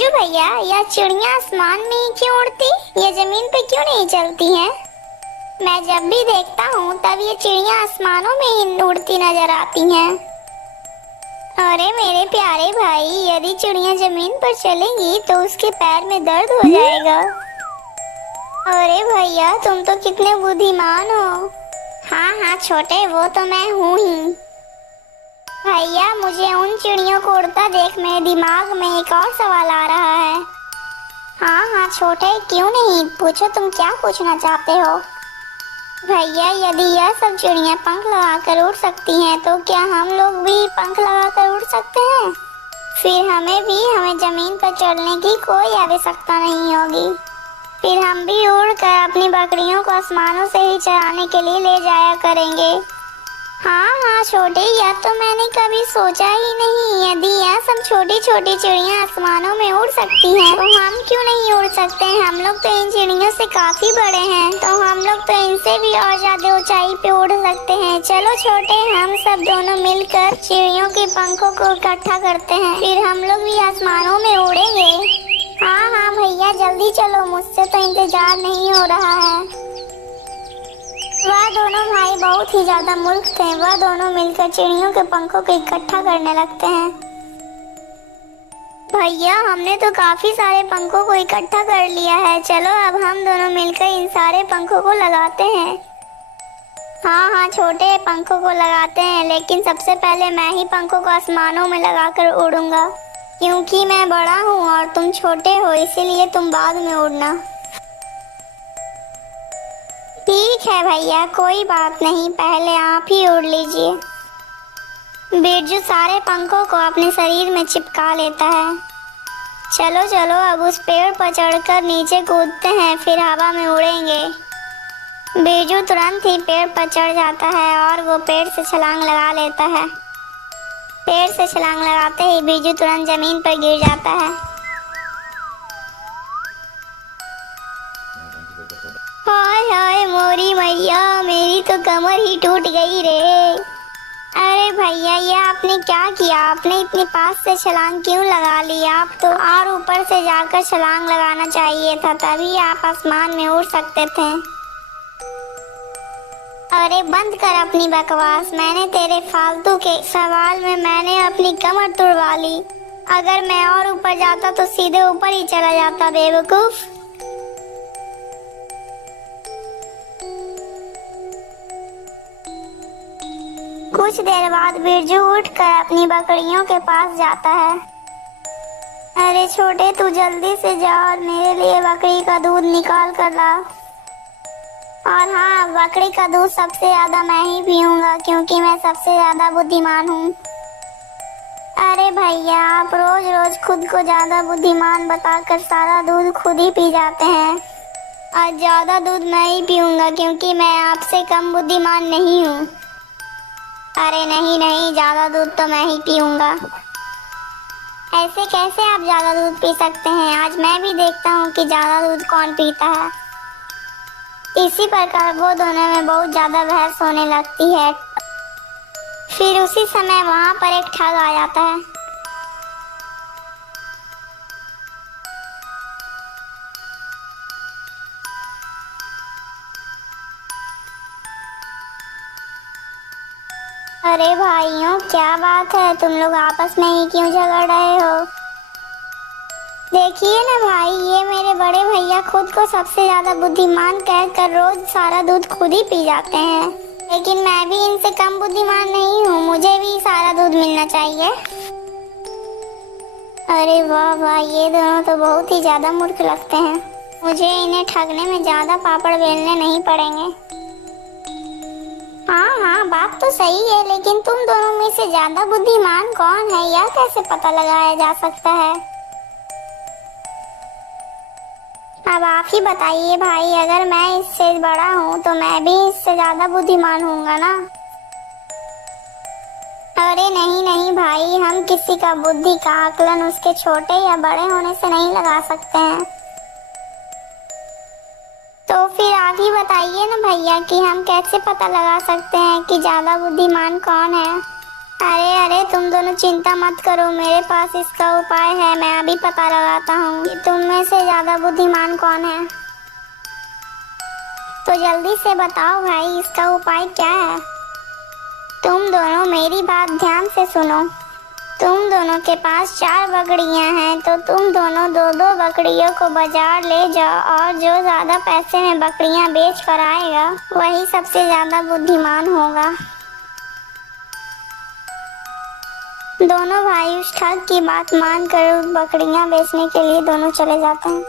बिरजू भैया, यह चिड़िया आसमान में ही क्यों उड़ती, ये जमीन पे क्यों नहीं चलती हैं? मैं जब भी देखता हूँ तब ये चिड़िया आसमानों में ही उड़ती नजर आती हैं। अरे मेरे प्यारे भाई, यदि चिड़िया जमीन पर चलेंगी तो उसके पैर में दर्द हो जाएगा। अरे भैया, तुम तो कितने बुद्धिमान हो। हाँ हाँ छोटे, वो तो मैं हूँ ही। भैया, मुझे उन चिड़ियों को उड़ता देख मेरे दिमाग में एक और सवाल आ रहा है। हाँ हाँ छोटे, क्यों नहीं, पूछो, तुम क्या पूछना चाहते हो? भैया, यदि यह सब चिड़िया पंख लगाकर उड़ सकती हैं तो क्या हम लोग भी पंख लगाकर उड़ सकते हैं? फिर हमें जमीन पर चढ़ने की कोई आवश्यकता नहीं होगी। फिर हम भी उड़कर अपनी बकरियों को आसमानों से ही चराने के लिए ले जाया करेंगे। हाँ हाँ छोटे, यह तो मैंने कभी सोचा ही नहीं। यदि यह सब छोटी छोटी चिड़िया आसमानों में उड़ सकती हैं तो हम क्यों नहीं उड़ सकते हैं? हम लोग तो इन चिड़ियों से काफी बड़े हैं, तो हम लोग तो इनसे भी और ज्यादा ऊंचाई पे उड़ सकते हैं। चलो छोटे, हम सब दोनों मिलकर चिड़ियों के पंखों को इकट्ठा करते हैं, फिर हम लोग भी आसमानों में उड़ेंगे। हाँ हाँ भैया, जल्दी चलो, मुझसे तो इंतजार नहीं हो रहा है। वह दोनों भाई बहुत ही ज्यादा मूर्ख थे। वह दोनों मिलकर चिड़ियों के पंखों को इकट्ठा करने लगते हैं। भैया, हमने तो काफी सारे पंखों को इकट्ठा कर लिया है। चलो अब हम दोनों मिलकर इन सारे पंखों को लगाते हैं। हाँ हाँ छोटे, पंखों को लगाते हैं, लेकिन सबसे पहले मैं ही पंखों को आसमानों में लगाकर उड़ूंगा, क्योंकि मैं बड़ा हूँ और तुम छोटे हो, इसीलिए तुम बाद में उड़ना। ठीक है भैया, कोई बात नहीं, पहले आप ही उड़ लीजिए। बिरजू सारे पंखों को अपने शरीर में चिपका लेता है। चलो चलो, अब उस पेड़ पर चढ़कर नीचे कूदते हैं, फिर हवा में उड़ेंगे। बिरजू तुरंत ही पेड़ पर चढ़ जाता है और वो पेड़ से छलांग लगा लेता है। पेड़ से छलांग लगाते ही बिरजू तुरंत जमीन पर गिर जाता है। हाय हाय मोरी मैया, मेरी तो कमर ही टूट गई रे। अरे भैया, ये आपने क्या किया? आपने इतनी पास से छलांग क्यों लगा ली? आप तो और ऊपर से जाकर छलांग लगाना चाहिए था, तभी आप आसमान में उड़ सकते थे। अरे बंद कर अपनी बकवास। मैंने तेरे फालतू के सवाल में मैंने अपनी कमर तुड़वा ली। अगर मैं और ऊपर जाता तो सीधे ऊपर ही चला जाता, बेवकूफ। कुछ देर बाद बिरजू उठकर अपनी बकरियों के पास जाता है। अरे छोटे, तू जल्दी से जा और मेरे लिए बकरी का दूध निकाल कर ला। और हाँ, बकरी का दूध सबसे ज्यादा मैं ही पीऊंगा, क्योंकि मैं सबसे ज्यादा बुद्धिमान हूँ। अरे भैया, आप रोज रोज खुद को ज्यादा बुद्धिमान बताकर सारा दूध खुद ही पी जाते हैं। आज ज्यादा दूध मैं ही पीऊंगा, क्योंकि मैं आपसे कम बुद्धिमान नहीं हूँ। अरे नहीं नहीं, ज्यादा दूध तो मैं ही पीऊंगा। ऐसे कैसे आप ज्यादा दूध पी सकते हैं? आज मैं भी देखता हूँ कि ज्यादा दूध कौन पीता है। इसी प्रकार वो दोनों में बहुत ज्यादा बहस होने लगती है। फिर उसी समय वहां पर एक ठग आ जाता है। अरे भाइयों, क्या बात है, तुम लोग आपस में ही क्यों झगड़ रहे हो? देखिए ना भाई, ये मेरे बड़े भैया खुद को सबसे ज्यादा बुद्धिमान कहकर रोज सारा दूध खुद ही पी जाते हैं, लेकिन मैं भी इनसे कम बुद्धिमान नहीं हूँ, मुझे भी सारा दूध मिलना चाहिए। अरे वाह वाह, ये दोनों तो बहुत ही ज्यादा मूर्ख लगते हैं। मुझे इन्हें ठगने में ज्यादा पापड़ बेलने नहीं पड़ेंगे। हाँ हाँ, बात तो सही है, लेकिन तुम दोनों में से ज्यादा बुद्धिमान कौन है, यह कैसे पता लगाया जा सकता है? अब आप ही बताइए भाई, अगर मैं इससे बड़ा हूँ तो मैं भी इससे ज्यादा बुद्धिमान होऊंगा ना? अरे नहीं नहीं भाई, हम किसी का बुद्धि का आकलन उसके छोटे या बड़े होने से नहीं लगा सकते हैं। तो फिर आगे बताइए ना भैया कि हम कैसे पता लगा सकते हैं कि ज्यादा बुद्धिमान कौन है? अरे अरे तुम दोनों चिंता मत करो, मेरे पास इसका उपाय है। मैं अभी पता लगाता हूँ कि तुम में से ज्यादा बुद्धिमान कौन है। तो जल्दी से बताओ भाई, इसका उपाय क्या है। तुम दोनों मेरी बात ध्यान से सुनो। तुम दोनों के पास 4 बकरियां हैं, तो तुम दोनों 2-2 बकरियों को बाजार ले जाओ और जो ज्यादा पैसे में बकरियां बेच कर आएगा वही सबसे ज्यादा बुद्धिमान होगा। दोनों भाई उस ठग की बात मानकर बकरियां बेचने के लिए दोनों चले जाते हैं।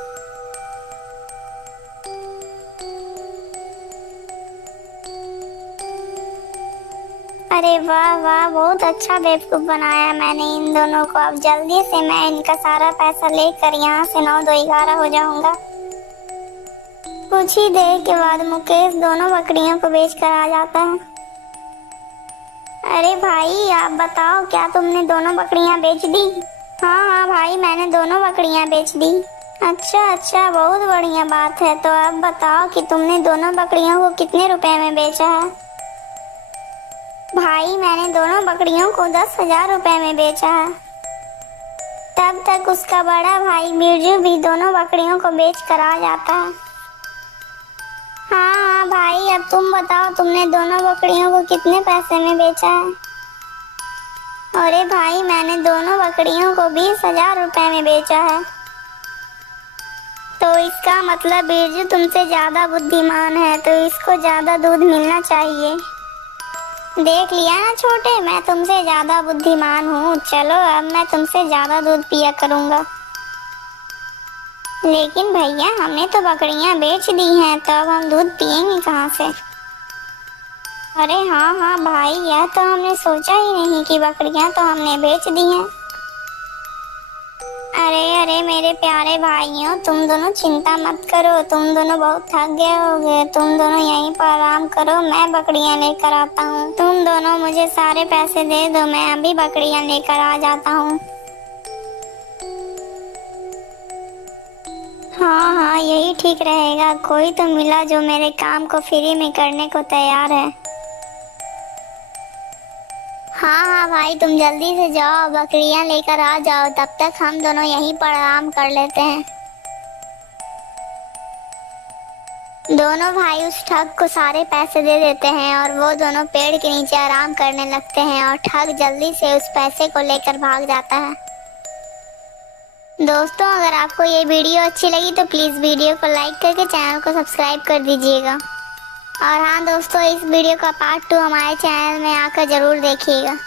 अरे वाह वाह, बहुत अच्छा बेवकूफ बनाया मैंने इन दोनों को। अब जल्दी से मैं इनका सारा पैसा लेकर यहाँ से 9-2-11 हो जाऊंगा। कुछ ही देर के बाद मुकेश दोनों बकरियों को बेच कर आ जाता है। अरे भाई आप बताओ, क्या तुमने दोनों बकरियां बेच दी। हाँ हाँ भाई, मैंने दोनों बकरियां बेच दी। अच्छा, बहुत बढ़िया बात है। तो अब बताओ कि तुमने दोनों बकरियों को कितने रुपए में बेचा है। भाई मैंने दोनों बकरियों को 10,000 रुपए में बेचा है। तब तक उसका बड़ा भाई बिरजू भी दोनों बकरियों को बेच कर आ जाता है। हाँ भाई, अब तुम बताओ तुमने दोनों बकरियों को कितने पैसे में बेचा है। अरे भाई मैंने दोनों बकरियों को 20,000 रुपए में बेचा है। तो इसका मतलब बिरजू तुमसे ज्यादा बुद्धिमान है, तो इसको ज्यादा दूध मिलना चाहिए। देख लिया ना छोटे, मैं तुमसे ज्यादा बुद्धिमान हूँ। चलो अब मैं तुमसे ज्यादा दूध पिया करूँगा। लेकिन भैया हमने तो बकरियां बेच दी हैं, तो अब हम दूध पिएंगे कहाँ से। अरे हाँ भाई, यह तो हमने सोचा ही नहीं कि बकरियां तो हमने बेच दी हैं। अरे मेरे प्यारे भाइयों, तुम दोनों चिंता मत करो। तुम दोनों बहुत थक गए होगे, तुम दोनों यहीं पर आराम करो, मैं बकरियां लेकर आता हूँ। तुम दोनों मुझे सारे पैसे दे दो, मैं अभी बकरियां लेकर आ जाता हूँ। हाँ यही ठीक रहेगा। कोई तो मिला जो मेरे काम को फ्री में करने को तैयार है। हाँ भाई, तुम जल्दी से जाओ, बकरियां लेकर आ जाओ। तब तक हम दोनों यहीं पर आराम कर लेते हैं। दोनों भाई उस ठग को सारे पैसे दे देते हैं और वो दोनों पेड़ के नीचे आराम करने लगते हैं और ठग जल्दी से उस पैसे को लेकर भाग जाता है। दोस्तों अगर आपको ये वीडियो अच्छी लगी तो प्लीज़ वीडियो को लाइक करके चैनल को सब्सक्राइब कर दीजिएगा। और हाँ दोस्तों, इस वीडियो का पार्ट 2 हमारे चैनल में आकर ज़रूर देखिएगा।